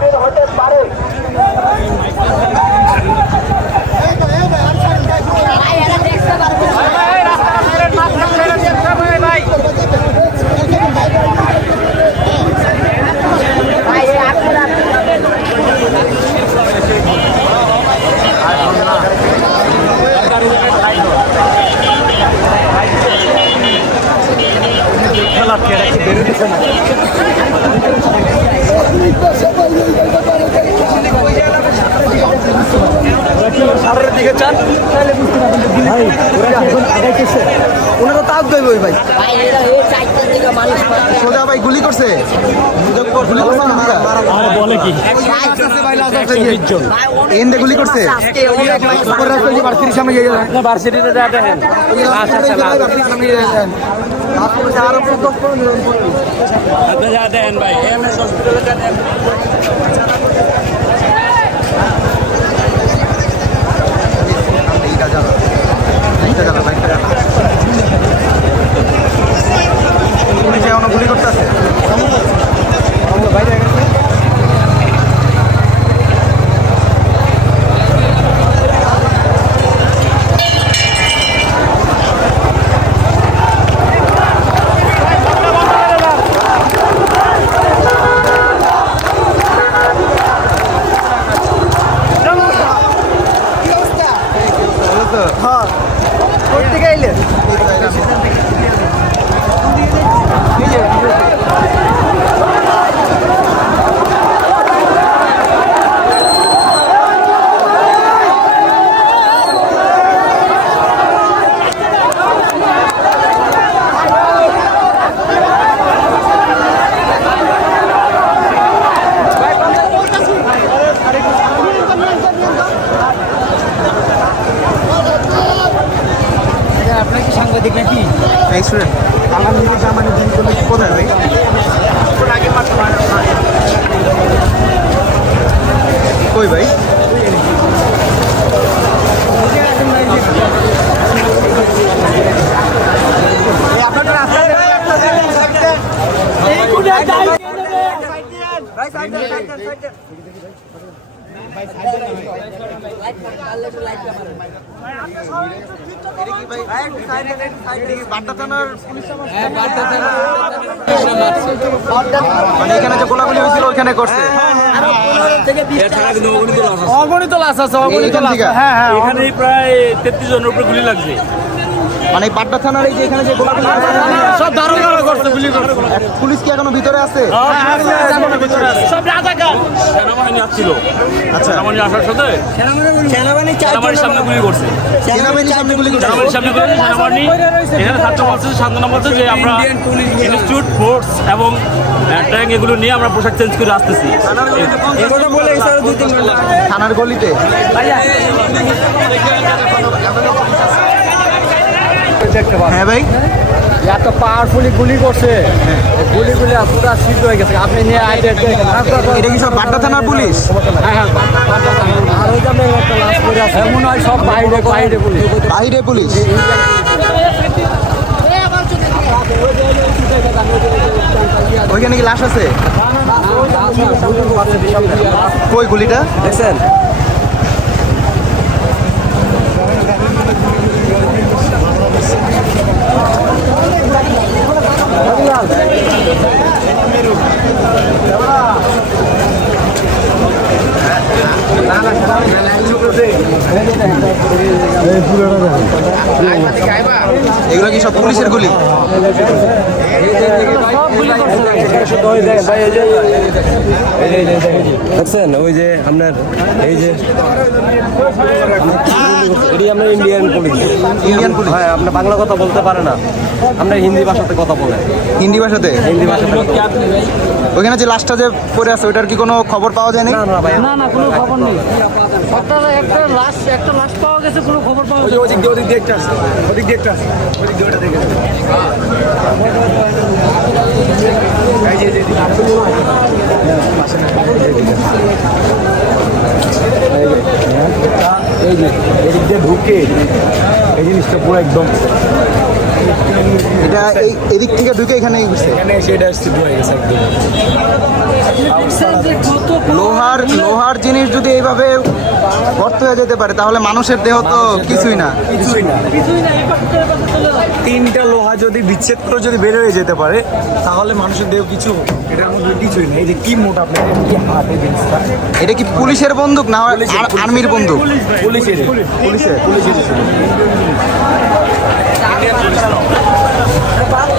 বের হতে পারে। খেলা খেলা বেরোতেছে তাহলে বুঝতে পারবেন যে ওরা এখন আগাইতেছে ওনারা তাক দেবে ভাই। ভাই। সোজা ভাই গুলি করছে। বলে কি? এন্ডে গুলি করছে। যে ভার্সিটির সামনে গিয়ে গেলেন ভার্সিটিতে দেখেন। আচ্ছা আচ্ছা আপনি যা দেখেন ভাই এমএস হসপিটালে যা দেখেন এইটা জ্বালা এইটা জ্বালা বাইকটা জ্বালা পুলিশে এখনও গুলি করতেছে হ্যাঁ কোথা থেকে আইলেন আপনার কি সাংবাদিক নাকি নিজে সামান্য জিনিস করলে কোথায় ভাই কই ভাই বাড্ডা থানার মানে এখানে যে গোলাগুলি হয়েছিল ওইখানে করছে। অগণিত লাশ আছে। অগণিত লাশ হ্যাঁ হ্যাঁ এখানে প্রায় তেত্রিশ জনের উপরে গুলি লাগছে। মানে বাড্ডা থানার এই যে এখানে যে গোলাগুলি হয়েছে, সব দারোগারা করছে গুলি করছে। পুলিশ কি এখনও ভিতরে আছে? সব রাজাকার। সেনাবাহিনী আসছিল। আচ্ছা। সেনাবাহিনী আসার সাথে সেনাবাহিনী সেনাবাহিনীর সামনে গুলি করছে। সেনাবাহিনীর সামনে গুলি করছে? সেনাবাহিনীর সামনে গুলি করছে, সেনাবাহিনী। এখানে ছাত্র বলছে সান্ত্বনা বলছে যে আমরা ইনস্টিটিউট ফোর্স এবং ট্যাঙ্ক এগুলো নিয়ে আমরা পোশাক চেঞ্জ করে আসতেছি। থানার গলিতে হ্যাঁ ভাই এত পাওয়ারফুলি গুলি করছে গুলি গুলি পুরো সিদ্ধ হয়ে গেছে আপনি নিয়ে আইডে এটা কি সব বাড্ডা থানার পুলিশ হ্যাঁ হ্যাঁ আর ওই জন্য একটা লাশ করে আছে মনে হয় সব বাইরে বাইরে পুলিশ বাইরে পুলিশ ওইখানে কি লাশ আছে কই গুলিটা দেখছেন এগুলো কি সব পুলিশের গুলি? দেখছেন? ওই যে আপনার এই যে এটি আমরা ইন্ডিয়ান পুলিশ ইন্ডিয়ান পুলিশ হ্যাঁ আপনার বাংলা কথা বলতে পারে না। আমরা হিন্দি ভাষাতে কথা বলে। হিন্দি ভাষাতে? হিন্দি ভাষাতে ওইখানে যে লাশটা যে পড়ে আছে ওইটার কি কোনো খবর পাওয়া যায়নি? না না ভাই। না না কোনো খবর নেই। একটা লাশ একটা লাশ পাওয়া গেছে কোনো খবর পাওয়া ওই ওদিক দিয়ে ওদিক দিয়ে একটা আছে। ওদিক দিয়ে একটা আছে। ওদিক দিয়ে ওটা দেখে এই যে, এই যে, এই যে এদিক এই জিনিসটা পুরো একদম এটা এই এদিক থেকে ঢুকে এখানে ঘুরছে। এখানে সেটা আসছে হয়ে গেছে একদম। লোহার লোহার জিনিস যদি এইভাবে ভর্ত হয়ে যেতে পারে তাহলে মানুষের দেহ তো কিছুই না। কিছুই না। তিনটা লোহা যদি বিচ্ছেদ করে যদি বের হয়ে যেতে পারে তাহলে মানুষের দেহ কিছু এটার মধ্যে কিছুই না। এই যে কি মোটা আপনার কি হাত এই জিনিসটা? এটা কি পুলিশের বন্দুক না হয় আর- আর্মির বন্দুক? পুলিশের পুলিশের। পুলিশের। Dapat?